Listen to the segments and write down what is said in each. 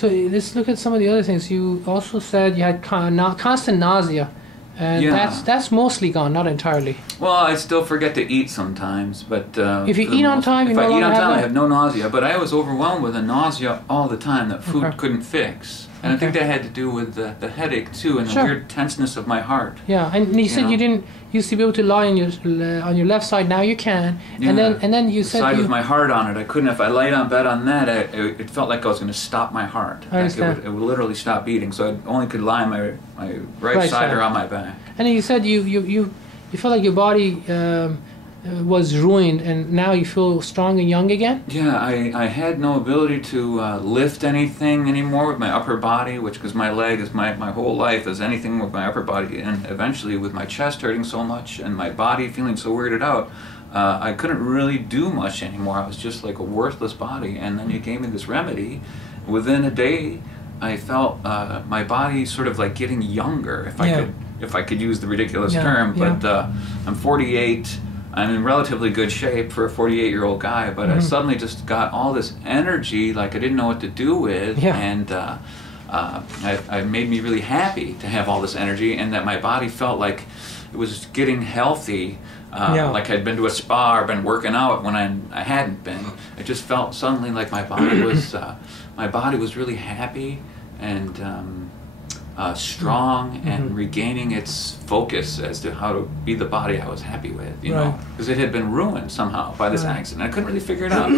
So let's look at some of the other things. You also said you had constant nausea, and Yeah. that's mostly gone, not entirely. Well, I still forget to eat sometimes, but If you eat on time, you if no I eat longer on have time, I that? have no nausea. But I was overwhelmed with a nausea all the time that food Okay. couldn't fix, and I think that had to do with the headache too, and Sure. the weird tenseness of my heart. Yeah, and you said know. you didn't used to be able to lie on your left side. Now you can, and then you the said side you. with my heart on it. I couldn't. If I laid on bed on that, it felt like I was going to stop my heart. I understand. It would literally stop beating. So I only could lie on my right side or on my back. And then you said you felt like your body was ruined, and now you feel strong and young again. Yeah, I had no ability to lift anything anymore with my upper body, which, because my leg is my whole life is anything with my upper body, and eventually with my chest hurting so much and my body feeling so weirded out, I couldn't really do much anymore. I was just like a worthless body, and then you gave me this remedy. Within a day, I felt my body sort of like getting younger, if I could use the ridiculous term. But I'm 48. I'm in relatively good shape for a 48-year-old guy, but I suddenly just got all this energy like I didn't know what to do with, and it made me really happy to have all this energy, and that my body felt like it was getting healthy, like I'd been to a spa or been working out when I hadn't been. It just felt suddenly like my body was really happy and strong and regaining its focus as to how to be the body I was happy with, you know, because it had been ruined somehow by this accident. I couldn't really figure it out.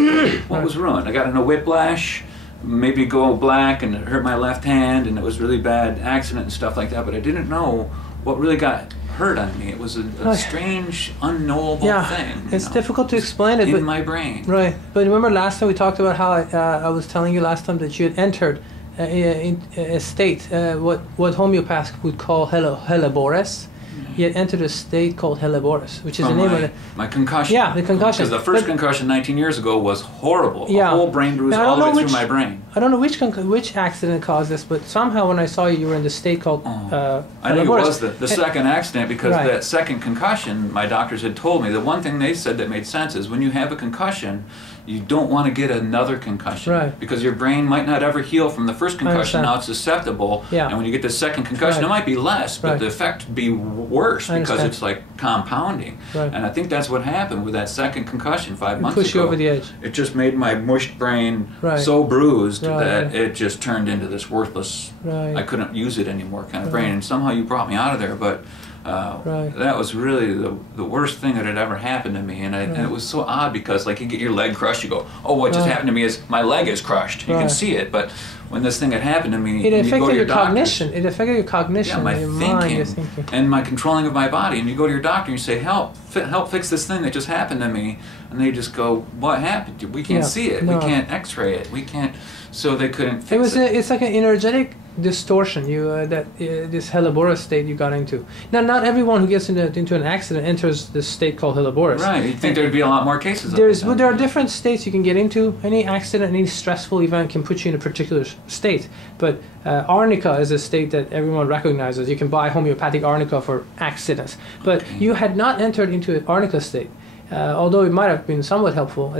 What was ruined? I got in a whiplash, maybe go black, and it hurt my left hand, and it was really bad accident and stuff like that, but I didn't know what really got hurt on me. It was a strange, unknowable thing. It's difficult to explain it. In my brain. Right. But remember last time we talked about how I was telling you last time that you had entered a state, what homeopaths would call Helleborus. He had entered a state called Helleborus, which is the name of it. My concussion. Yeah, the concussion. Because the first concussion 19 years ago was horrible. Yeah. A whole brain bruise all the way through my brain. I don't know which accident caused this, but somehow when I saw you, you were in the state called I think it was the second accident, because that second concussion, my doctors had told me, the one thing they said that made sense is when you have a concussion, you don't want to get another concussion, because your brain might not ever heal from the first concussion. Now it's susceptible, and when you get the second concussion, it might be less, but the effect would be worse because it's like compounding. And I think that's what happened with that second concussion 5 months ago. Pushed you over the edge. It just made my mushed brain so bruised that it just turned into this worthless, I couldn't use it anymore kind of brain. And somehow you brought me out of there, but that was really the worst thing that had ever happened to me, and it was so odd because like you get your leg crushed, you go, oh, what just happened to me is my leg is crushed. You can see it, but when this thing had happened to me, it affected you go to your doctor, cognition. It affected your cognition, my your thinking, mind, your thinking, and my controlling of my body. And you go to your doctor and you say, help fix this thing that just happened to me, and they just go, what happened? We can't see it. We can't X-ray it. We can't. So they couldn't fix it. It's like an energetic distortion this Helleborus state you got into. Now, not everyone who gets into an accident enters this state called Helleborus. Right. You'd think there'd be a lot more cases. But there are different states you can get into. Any accident, any stressful event can put you in a particular state. But arnica is a state that everyone recognizes. You can buy homeopathic arnica for accidents. But you had not entered into an arnica state. Although it might have been somewhat helpful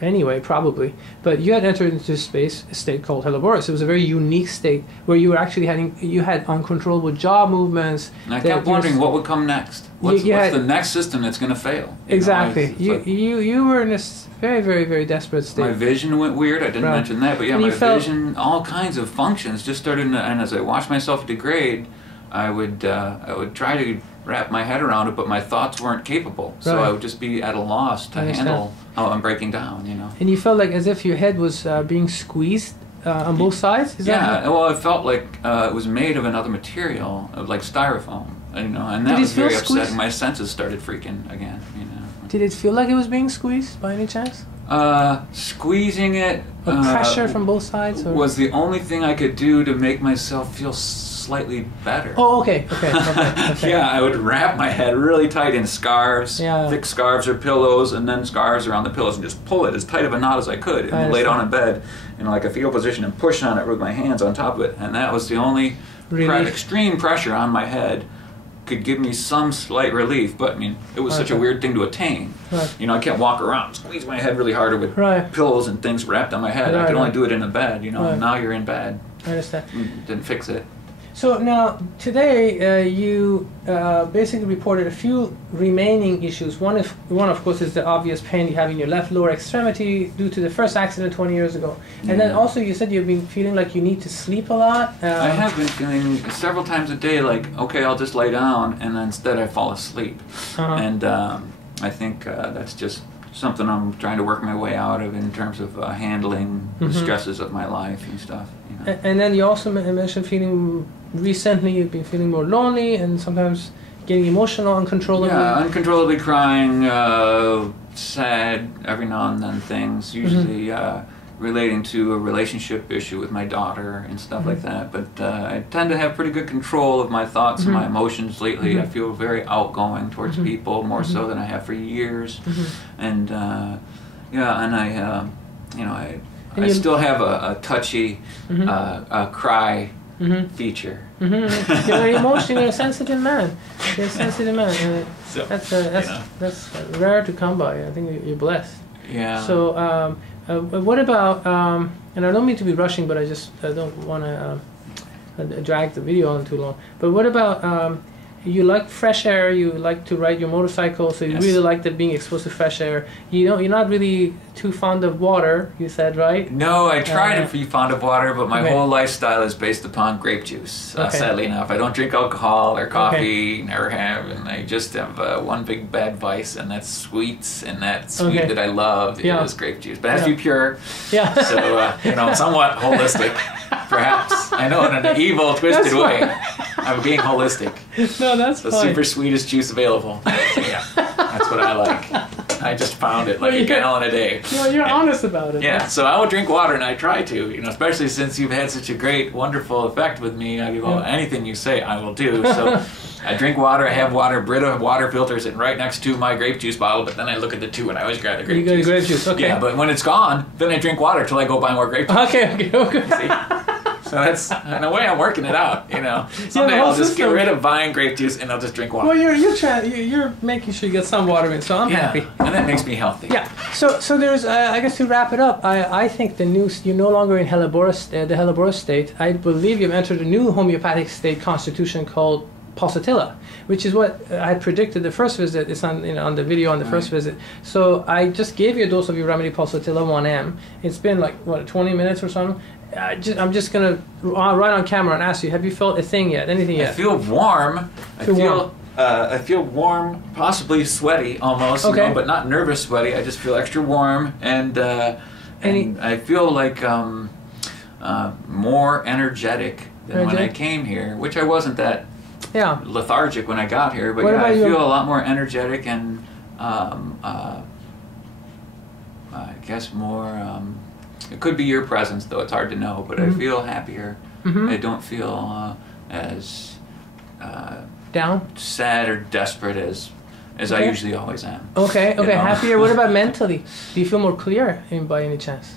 anyway, probably. But you had entered into a state called Helleborus. It was a very unique state where you were actually you had uncontrollable jaw movements. And I kept wondering what would come next. What's the next system that's going to fail? Exactly. You were in this very, very, very desperate state. My vision went weird. I didn't mention that, but my vision, all kinds of functions just started. And as I watched myself degrade, I would try to wrap my head around it, but my thoughts weren't capable. So I would just be at a loss to handle how I'm breaking down, you know. And you felt like as if your head was being squeezed on both sides? Well, it felt like it was made of another material, like styrofoam, you know, and that was very upsetting. My senses started freaking again, you know. Did it feel like it was being squeezed by any chance? Squeezing it... pressure from both sides? Or? Was the only thing I could do to make myself feel slightly better. Oh, okay. Yeah, I would wrap my head really tight in scarves, thick scarves or pillows, and then scarves around the pillows, and just pull it as tight of a knot as I could, and lay down in bed in like a fetal position and push on it with my hands on top of it, and that was the only extreme pressure on my head could give me some slight relief, but I mean, it was such a weird thing to attain. Right. You know, I can't walk around and squeeze my head really harder with Right. pillows and things wrapped on my head. I could only do it in the bed, you know, Right. and now you're in bed. I understand. Didn't fix it. So now, today, you basically reported a few remaining issues. One, of course, is the obvious pain you have in your left lower extremity due to the first accident 20 years ago. And then also you said you've been feeling like you need to sleep a lot. I have been feeling several times a day like, okay, I'll just lay down, and then instead I fall asleep. And I think that's just something I'm trying to work my way out of in terms of handling the stresses of my life and stuff. You know. And then you also mentioned feeling, recently you've been feeling more lonely and sometimes getting emotional uncontrollably. Yeah, uncontrollably crying, sad every now and then things, usually relating to a relationship issue with my daughter and stuff like that. But I tend to have pretty good control of my thoughts and my emotions lately. I feel very outgoing towards people, more so than I have for years. And yeah, and I, you know, I still have a touchy cry feature. You're emotional, you're a sensitive man. You're a sensitive man. So, that's rare to come by. I think you're blessed. Yeah. So what about, and I don't mean to be rushing, but I don't want to drag the video on too long. But what about, you like fresh air, you like to ride your motorcycle, so you really like being exposed to fresh air. You're not really too fond of water, you said, right? No, I try to be fond of water, but my whole lifestyle is based upon grape juice, sadly enough. I don't drink alcohol or coffee, never have, and I just have one big bad vice, and that's sweets, and that sweet that I love is grape juice. But it has to be pure, so, you know, somewhat holistic, perhaps. I know in an evil, twisted way, I'm being holistic. No, that's the fine. super sweetest juice available. So, yeah, that's what I like. I just found it like a gallon a day. No, you're honest about it. Yeah, so I will drink water, and I try to, you know, especially since you've had such a great, wonderful effect with me. I go, anything you say, I will do. So I drink water, I have water, Brita water filter sitting right next to my grape juice bottle, but then I look at the two, and I always grab the grape juice. You go grape juice, okay. Yeah, but when it's gone, then I drink water till I go buy more grape juice. Okay. See? So that's, in a way, I'm working it out, you know. Someday I'll just get rid of buying grape juice, and I'll just drink water. Well, you're making sure you get some water in, so I'm happy. And that makes me healthy. Yeah. So there's, I guess to wrap it up, I think you're no longer in Helleborus, the Helleborus state. I believe you've entered a new homeopathic state constitution called Pulsatilla, which is what I had predicted the first visit. It's on, on the video on the first visit. So I just gave you a dose of your remedy Pulsatilla 1M. It's been like, 20 minutes or something. I'm just going to, right on camera, and ask you, have you felt a thing yet? Anything yet? I feel warm. I feel warm, possibly sweaty almost, you know, but not nervous sweaty. I just feel extra warm, and I feel like more energetic than when I came here, which I wasn't that lethargic when I got here, but I feel a lot more energetic and I guess more, it could be your presence, though it's hard to know, but I feel happier. I don't feel as down, sad or desperate as I usually always am. Okay, happier. What about mentally? Do you feel more clear by any chance?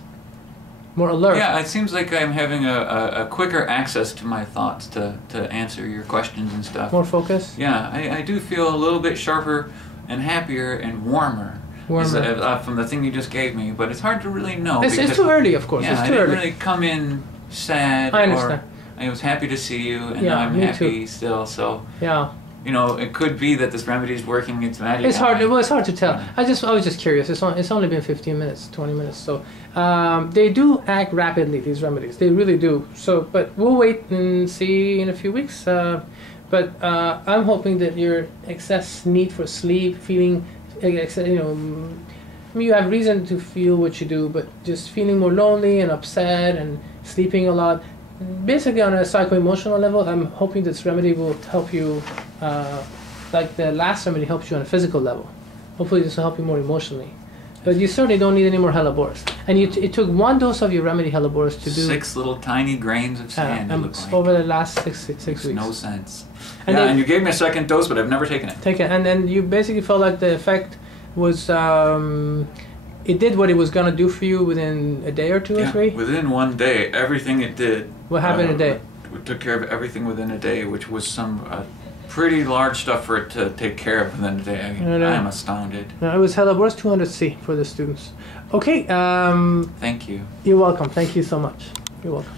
More alert? Yeah, it seems like I'm having a quicker access to my thoughts to answer your questions and stuff. More focus? Yeah, I do feel a little bit sharper and happier and warmer. From the thing you just gave me, but it's hard to really know. It's too early, of course. Yeah, it's too early. I didn't really come in sad. I understand. I was happy to see you, and now I'm happy still. So you know, it could be that this remedy is working its magic. It's hard. Well, it's hard to tell. Yeah. I was just curious. It's only been 15 minutes, 20 minutes. So they do act rapidly. These remedies, they really do. So, but we'll wait and see in a few weeks. But I'm hoping that your excess need for sleep, feeling, you have reason to feel what you do, but just feeling more lonely and upset and sleeping a lot. Basically, on a psycho-emotional level, I'm hoping this remedy will help you, like the last remedy helps you on a physical level. Hopefully, this will help you more emotionally. But you certainly don't need any more Helleborus. And it took one dose of your remedy Helleborus to do 6 little tiny grains of sand. Over the last six weeks. No sense. And you gave me a second dose, but I've never taken it. And then you basically felt like the effect was. It did what it was going to do for you within a day or two or three? Within one day, everything it did. What happened in a day? We took care of everything within a day, which was some pretty large stuff for it to take care of within a day. I am astounded. No, it was hell. Where's 200C for the students? Okay. Thank you. You're welcome. Thank you so much. You're welcome.